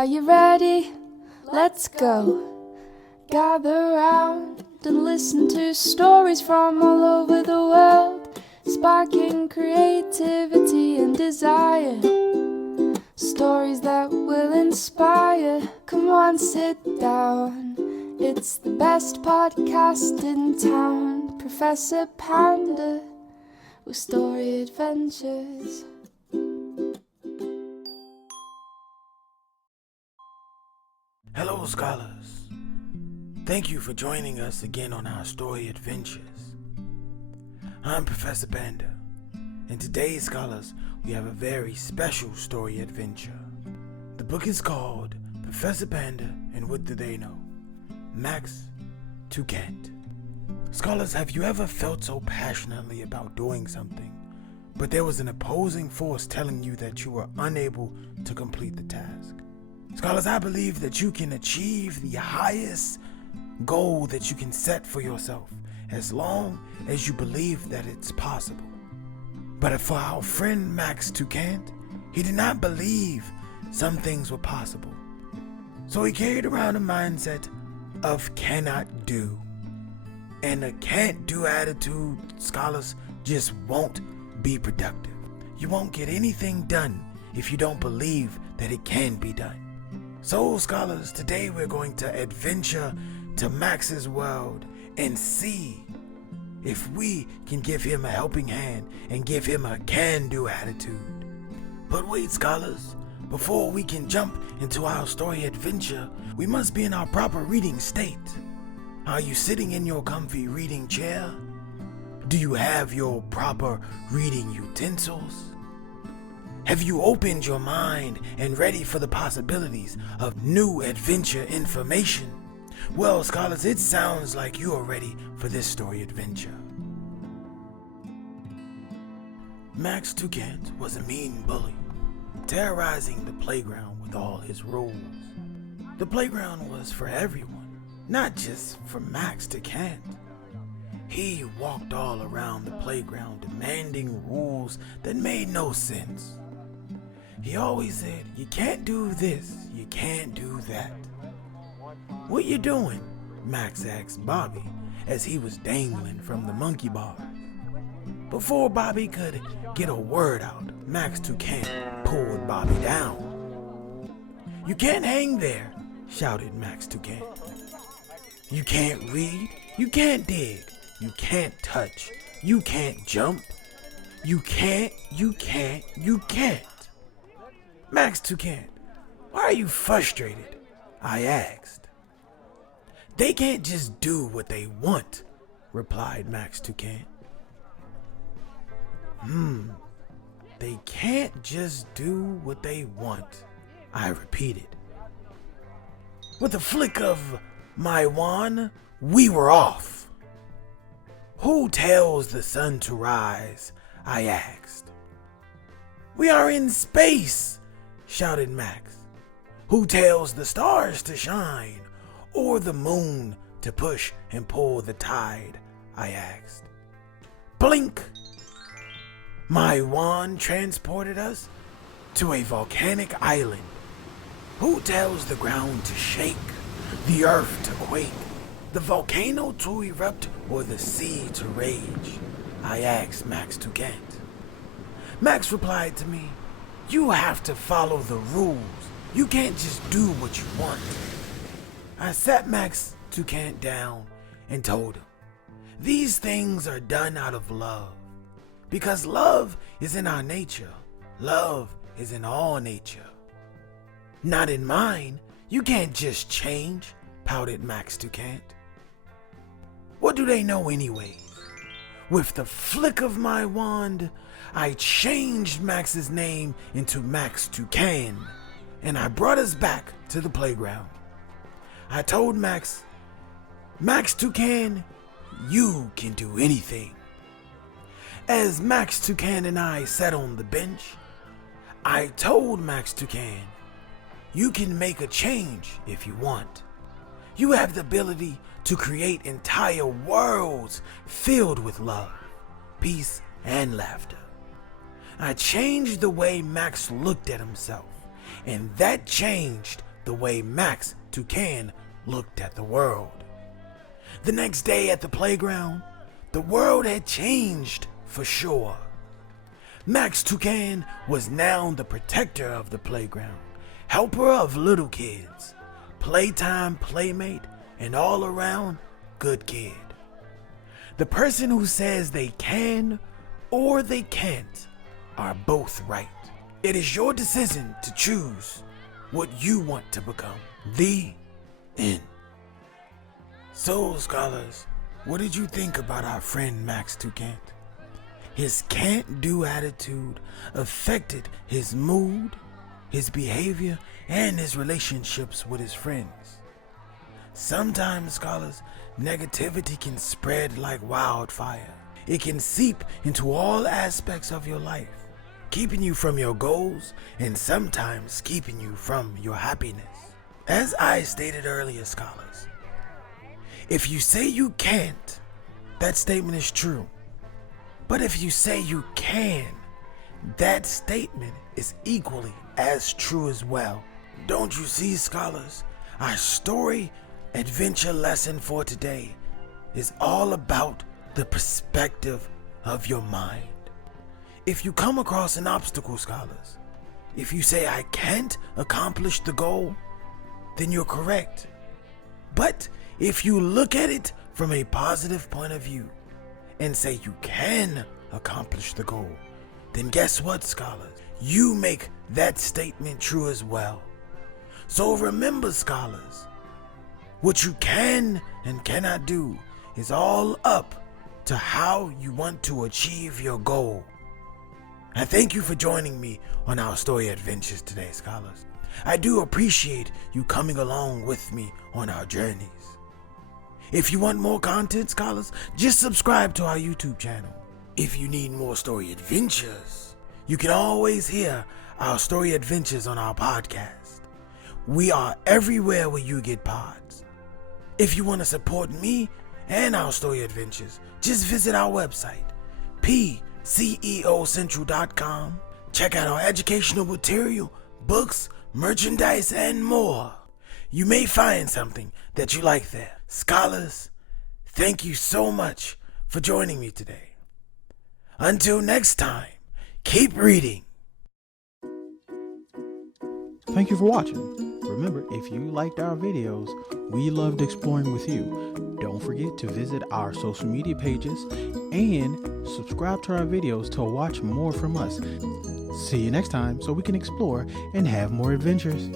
Are you ready? Let's go. Gather round and listen to stories from all over the world, sparking creativity and desire. Stories that will inspire. Come on, sit down. It's the best podcast in town. Professor Panda with story adventures. Hello, scholars. Thank you for joining us again on our story adventures. I'm Professor Panda, and today, scholars, we have a very special story adventure. The book is called Professor Panda and What Do They Know? Max TuCant. Scholars, have you ever felt so passionately about doing something, but there was an opposing force telling you that you were unable to complete the task? Scholars, I believe that you can achieve the highest goal that you can set for yourself as long as you believe that it's possible. But for our friend Max TuCant, he did not believe some things were possible. So he carried around a mindset of cannot do. And a can't do attitude, scholars, just won't be productive. You won't get anything done if you don't believe that it can be done. So, scholars, today we're going to adventure to Max's world and see if we can give him a helping hand and give him a can-do attitude. But wait, scholars, before we can jump into our story adventure, we must be in our proper reading state. Are you sitting in your comfy reading chair? Do you have your proper reading utensils? Have you opened your mind and ready for the possibilities of new adventure information? Well, scholars, it sounds like you are ready for this story adventure. Max TuCant was a mean bully, terrorizing the playground with all his rules. The playground was for everyone, not just for Max TuCant. He walked all around the playground demanding rules that made no sense. He always said, you can't do this, you can't do that. What you doing? Max asked Bobby as he was dangling from the monkey bars. Before Bobby could get a word out, Max TuCant pulled Bobby down. You can't hang there, shouted Max TuCant. You can't read, you can't dig, you can't touch, you can't jump. You can't. Max TuCant, why are you frustrated? I asked. They can't just do what they want, replied Max TuCant. They can't just do what they want, I repeated. With a flick of my wand, we were off. Who tells the sun to rise? I asked. We are in space, shouted Max. Who tells the stars to shine or the moon to push and pull the tide? I asked. Blink! My wand transported us to a volcanic island. Who tells the ground to shake, the earth to quake, the volcano to erupt, or the sea to rage? I asked Max TuCant. Max replied to me, you have to follow the rules. You can't just do what you want. I sat Max TuCant down and told him, these things are done out of love. Because love is in our nature. Love is in all nature. Not in mine. You can't just change, pouted Max TuCant. What do they know anyways? With the flick of my wand, I changed Max's name into Max TuCant, and I brought us back to the playground. I told Max TuCant, you can do anything. As Max TuCant and I sat on the bench, I told Max TuCant, you can make a change if you want. You have the ability to create entire worlds filled with love, peace, and laughter. I changed the way Max looked at himself, and that changed the way Max TuCant looked at the world. The next day at the playground, the world had changed for sure. Max TuCant was now the protector of the playground, helper of little kids, playtime playmate, and all around good kid. The person who says they can or they can't are both right. It is your decision to choose what you want to become. The end. So, scholars, what did you think about our friend Max TuCant? His can't-do attitude affected his mood, his behavior, and his relationships with his friends. Sometimes, scholars, negativity can spread like wildfire. It can seep into all aspects of your life, keeping you from your goals and sometimes keeping you from your happiness. As I stated earlier, scholars, if you say you can't, that statement is true. But if you say you can, that statement is equally as true as well. Don't you see, scholars? Our story adventure lesson for today is all about the perspective of your mind. If you come across an obstacle, scholars, if you say I can't accomplish the goal, then you're correct. But if you look at it from a positive point of view and say you can accomplish the goal, then guess what, scholars? You make that statement true as well. So remember, scholars, what you can and cannot do is all up to how you want to achieve your goal. I thank you for joining me on our story adventures today, scholars. I do appreciate you coming along with me on our journeys. If you want more content, scholars, just subscribe to our YouTube channel. If you need more story adventures, you can always hear our story adventures on our podcast. We are everywhere where you get pods. If you want to support me and our story adventures, just visit our website, pceocentral.com. Check out our educational material, books, merchandise, and more. You may find something that you like there. Scholars, thank you so much for joining me today. Until next time, keep reading. Thank you for watching. Remember, if you liked our videos, we loved exploring with you. Don't forget to visit our social media pages and subscribe to our videos to watch more from us. See you next time so we can explore and have more adventures.